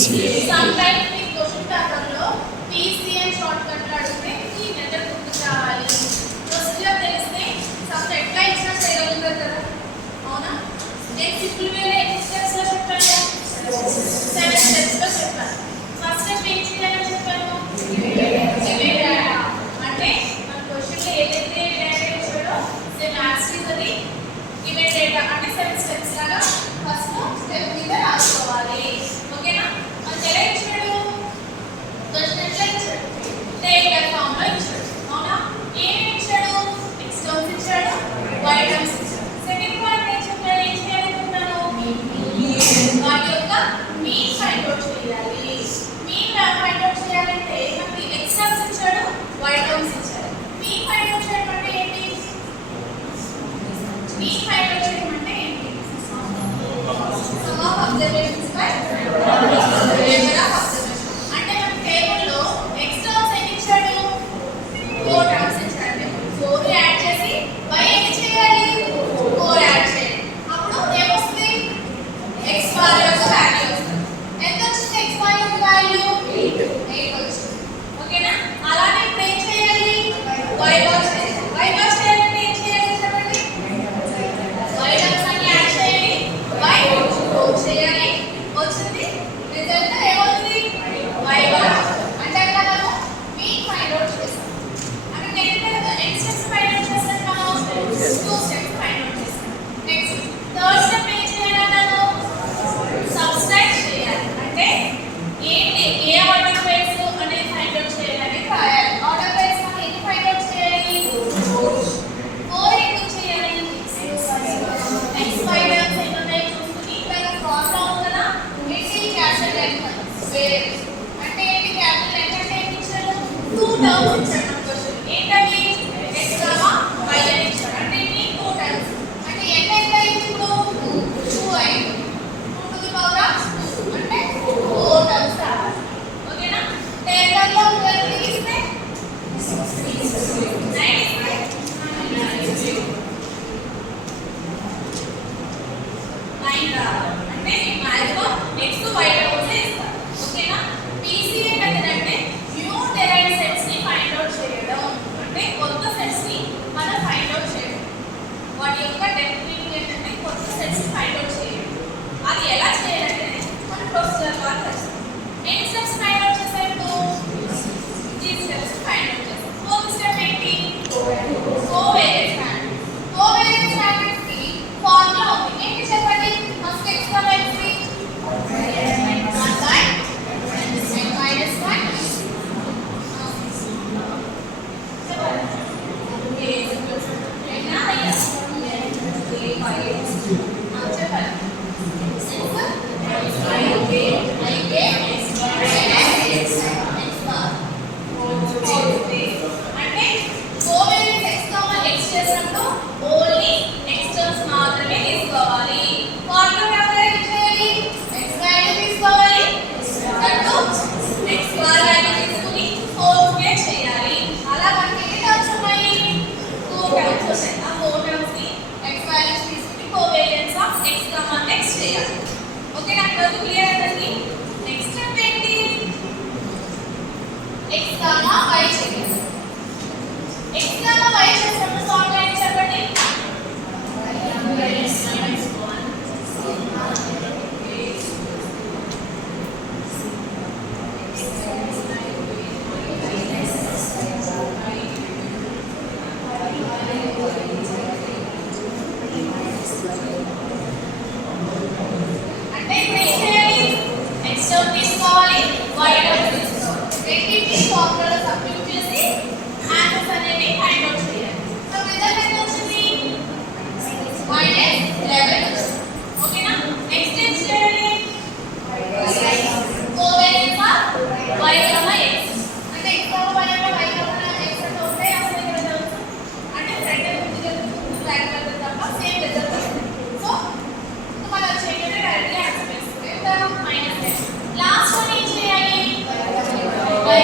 Sometimes we question paper లో PC and shortcut లో అడిగితే ఈ మెథడ్ గుర్తు రావాలి. ప్రొసీజర్ తెలిస్తే సమ్ ఎట్లా ఇచ్చినా చేయగలుగుతారు కదా. అవునా? నేను సింపుల్ వేలో ఎన్ని స్టెప్స్ లో చెప్పాను? 7 స్టెప్స్ లో చెప్పాను. ఫస్ట్ స్టెప్ ఏం చేయాలో చెప్పాను? Given data. అంటే మన క్వశ్చన్ లో ఏదైతే డేటా ఇచ్చాడో సేమ్ యాజ్ ఇట్ అది గివెన్ డేటా అంటే 7 స్టెప్స్ లాగా ఫస్ట్ స్టెప్ మీద రాసుకోవాలి. ఓకేనా? మనకి ఎలా ఇచ్చాడు? క్వశ్చన్ ఎట్లా ఇచ్చాడు? టేబుల్ ఫామ్ లో ఇచ్చాడు. అవునా? ఏమి ఇచ్చాడు? ఎక్స్ టర్మ్స్ ఇచ్చాడు, వై టర్మ్స్ ఇచ్చాడు. సెకండ్ పార్ట్ ఏం చెప్పారు? ఏం చేయాలనుకుంటున్నాను? వాటి యొక్క మీన్ ఫైండ్ అవుట్ చేయాలి. మీన్ ఫైండ్ అవుట్ చేయాలంటే మనకి ఎక్స్ టర్మ్స్ ఇచ్చాడు, వై టర్మ్స్ ఇచ్చాడు. మీన్ ఫైండ్ అవుట్ చేయడం అంటే ఏంటి? మీన్ ఫైండ్ అవుట్ చేయడం అంటే ఏంటి? Some of observations by number of observations. అంటే మన టేబుల్ లో ఎక్స్ టర్మ్స్ ఎన్ని ఇచ్చాడు? 4 టర్మ్స్ ఇచ్చాడు. 4 యాడ్ చేసి y ఎన్ని చేయాలి? 4 యాడ్ చేయాలి. అప్పుడు ఏమొస్తుంది? x బార్ యొక్క వాల్యూ వస్తుంది. ఎంత వచ్చింది x బార్ యొక్క వాల్యూ? 8 వచ్చింది. ఓకేనా? అలానే ఇప్పుడు ఏం చేయాలి? y బార్ చేయాలి. y బార్ చేయాలంటే ఏం చేయాలి చెప్పండి? y టర్మ్స్ అన్ని యాడ్ చేయాలి. y చేయాలి. వచ్చింది రిజల్ట్ ఏమవుతుంది? y bar. అంటే అక్కడ మనం మీన్ ఫైండ్ అవుట్ చేస్తాం. అంటే ఎన్ని స్టెప్స్ ఫైండ్ అవుట్ చేస్తాం మనం? 2 స్టెప్స్ ఫైండ్ అవుట్ చేస్తాం. నెక్స్ట్ థర్డ్ స్టెప్ ఏం చేయాలన్నాను? సబ్స్ట్రాక్ట్ చేయాలి. అంటే ఏంటి? ఏ ఆర్డర్ వైస్ అనేది ఫైండ్ అవుట్ చేయాలని రాయాలి. ఆర్డర్ వైస్ మనం ఎన్ని ఫైండ్ అవుట్ చేయాలి? 4 ఎందుకు చేయాలి? x y టర్మ్స్ ఎన్ని ఉన్నాయో చూసుకుని ఇక్కడ ఫార్ములా ఉంది కదా, ఏంటి? Capital length where. అంటే ఏంటి? క్యాపిటల్ లెంత్ అంటే ఏంటి ఇచ్చాడు? 2 టర్మ్స్ ఇచ్చాడు మన క్వశ్చన్. ఏంటవి? x y అని ఇచ్చాడు. అంటే ఏంటి? 2 టర్మ్స్. అంటే ఎంత ఎంత అయింది ఇప్పుడు? 2 అయింది. 2 టు ది పవర్ ఆఫ్ 2 అంటే 4 టర్మ్స్ రావాలి. ఓకేనా? టేబుల్ లో 12 తీస్తే 9 రావాలి. అంటే మాక్సిమం x y టర్మ్స్ ఇస్తారు. ఓకేనా? PCA మెథడ్ అంటే న్యూ డెరైవ్డ్ సెట్స్ ని ఫైండ్ అవుట్ చేయడం. అంటే కొత్త సెట్స్ ని మనం ఫైండ్ అవుట్ చేయడం. వాటి యొక్క డెఫినిషన్ ఏంటంటే కొత్త సెట్స్ ని ఫైండ్ అవుట్ చేయడం. అది ఎలా చేయాలంటే మన ప్రొసీజర్ ద్వారా చేస్తాం. ఎన్ని స్టెప్స్ ఫైండ్ అవుట్ చేసాం ఇప్పుడు? 3 స్టెప్స్ ఫైండ్ అవుట్ చేస్తాం. ఫోర్త్ స్టెప్ ఏంటి? Covariance matrix. కోవేరియన్స్ మ్యాట్రిక్స్ కి ఫార్ములా ఉంది. ఏంటి చెప్పండి? First x y 3 1 by n minus 1 అంటే కోవేరియన్స్ x చేసినప్పుడు ఓన్లీ x టర్మ్స్ మాత్రమే తీసుకోవాలి. ఫార్ములా ప్రకారం ఏం చేయాలి? x వాల్యూ తీసుకోవాలి, దట్టు x బార్ వాల్యూ తీసుకుని 4 స్క్వేర్ చేయాలి. అలా మనకి ఎన్ని టర్మ్స్ ఉన్నాయి? 4 టర్మ్స్ ఉన్నాయి. ఆ 4 టర్మ్స్ ని x వాల్యూస్ తీసుకుని కోవేరియన్స్ ఆఫ్ x, x చేయాలి. ఓకే, నాకు అది క్లియర్ అయింది. నెక్స్ట్ స్టెప్ ఏంటి? x, y చేయాలి. x, y చేసినప్పుడు ఫార్ములా ఏంటి చెప్పండి? అంటే ఇప్పుడు ఏం చేయాలి? x టర్మ్ తీసుకోవాలి, y టర్మ్ తీసుకోవాలి. రెండింటిని ఫార్ములాలో సబ్స్టిట్యూట్ చేసి ఆన్సర్స్ అనేవి ఫైండ్ అవుట్ చేయాలి. సో రిజల్ట్ ఎంత వచ్చింది? -11 వచ్చింది. ఓకేనా? నెక్స్ట్ ఏం చేయాలి? Covariance of y, x. అంటే x, y అంటే y, x అంటే ఉంటాయి. అసలు ఇక్కడ రిజల్ట్స్ అంటే ఫ్రంట్ అండ్ బ్యాక్ రిజల్ట్ తప్ప సేమ్ రిజల్ట్ వస్తుంది. సో మనం చేయగలిగే డైరెక్ట్లీ ఆన్సర్ చేస్తాం. ఎంత? -10. లాస్ట్ వన్ ఏం చేయాలి? y